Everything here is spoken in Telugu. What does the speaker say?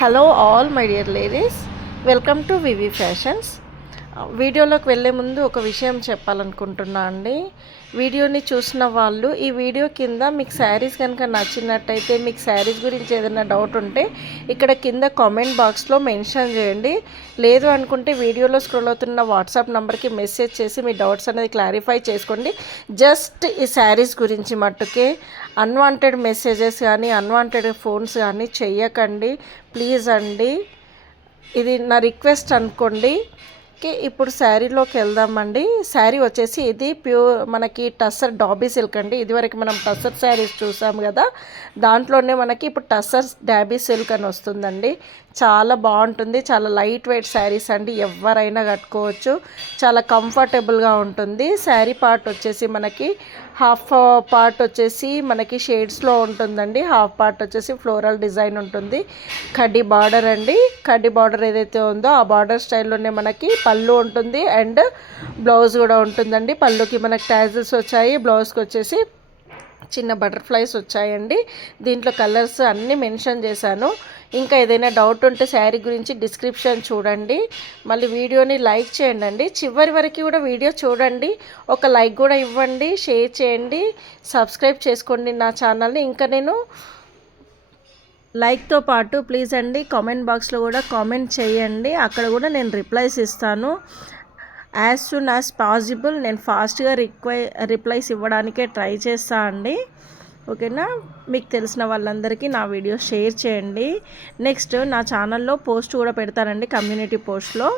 Hello all my dear ladies, welcome to VV fashions. వీడియోలోకి వెళ్ళే ముందు ఒక విషయం చెప్పాలనుకుంటున్నా అండి. వీడియోని చూసిన వాళ్ళు ఈ వీడియో కింద మీకు శారీస్ కనుక నచ్చినట్టయితే, మీకు శారీస్ గురించి ఏదైనా డౌట్ ఉంటే ఇక్కడ కింద కామెంట్ బాక్స్లో మెన్షన్ చేయండి. లేదు అనుకుంటే వీడియోలో స్క్రోల్ అవుతున్న వాట్సాప్ నెంబర్కి మెసేజ్ చేసి మీ డౌట్స్ అనేది క్లారిఫై చేసుకోండి. జస్ట్ ఈ శారీస్ గురించి మట్టుకే అన్వాంటెడ్ మెసేజెస్ కానీ అన్వాంటెడ్ ఫోన్స్ కానీ చెయ్యకండి ప్లీజ్ అండి. ఇది నా రిక్వెస్ట్ అనుకోండి. ఓకే, ఇప్పుడు శారీలోకి వెళ్దామండి. శారీ వచ్చేసి ఇది ప్యూర్ మనకి టస్సర్ డాబీ సిల్క్ అండి. ఇదివరకు మనం టస్సర్ శారీస్ చూసాం కదా, దాంట్లోనే మనకి ఇప్పుడు టస్సర్ డాబీ సిల్క్ అని వస్తుందండి. చాలా బాగుంటుంది, చాలా లైట్ వెయిట్ శారీస్ అండి, ఎవరైనా కట్టుకోవచ్చు, చాలా కంఫర్టబుల్గా ఉంటుంది. శారీ పార్ట్ వచ్చేసి మనకి హాఫ్ పార్ట్ వచ్చేసి మనకి షేడ్స్లో ఉంటుందండి, హాఫ్ పార్ట్ వచ్చేసి ఫ్లోరల్ డిజైన్ ఉంటుంది. కడ్డీ బార్డర్ అండి, కడ్డీ బార్డర్ ఏదైతే ఉందో ఆ బార్డర్ స్టైల్లోనే మనకి పళ్ళు ఉంటుంది అండ్ బ్లౌజ్ కూడా ఉంటుందండి. పళ్ళుకి మనకి టాజిల్స్ వచ్చాయి, బ్లౌజ్కి వచ్చేసి చిన్న బటర్ఫ్లైస్ వచ్చాయండి. దీంట్లో కలర్స్ అన్నీ మెన్షన్ చేశాను. ఇంకా ఏదైనా డౌట్ ఉంటే శారీ గురించి డిస్క్రిప్షన్ చూడండి. మళ్ళీ వీడియోని లైక్ చేయండి, చివరి వరకు కూడా వీడియో చూడండి, ఒక లైక్ కూడా ఇవ్వండి, షేర్ చేయండి, సబ్స్క్రైబ్ చేసుకోండి నా ఛానల్ని. ఇంకా నేను లైక్తో పాటు ప్లీజ్ అండి కామెంట్ బాక్స్లో కూడా కామెంట్ చేయండి, అక్కడ కూడా నేను రిప్లైస్ ఇస్తాను. యాజ్ సూన్ యాజ్ పాసిబుల్ నేను ఫాస్ట్గా రిప్లైస్ ఇవ్వడానికే ట్రై చేస్తా అండి. ఓకేనా, మీకు తెలిసిన వాళ్ళందరికీ నా వీడియో షేర్ చేయండి. నెక్స్ట్ నా ఛానల్లో పోస్ట్ కూడా పెడతానండి, కమ్యూనిటీ పోస్ట్లో.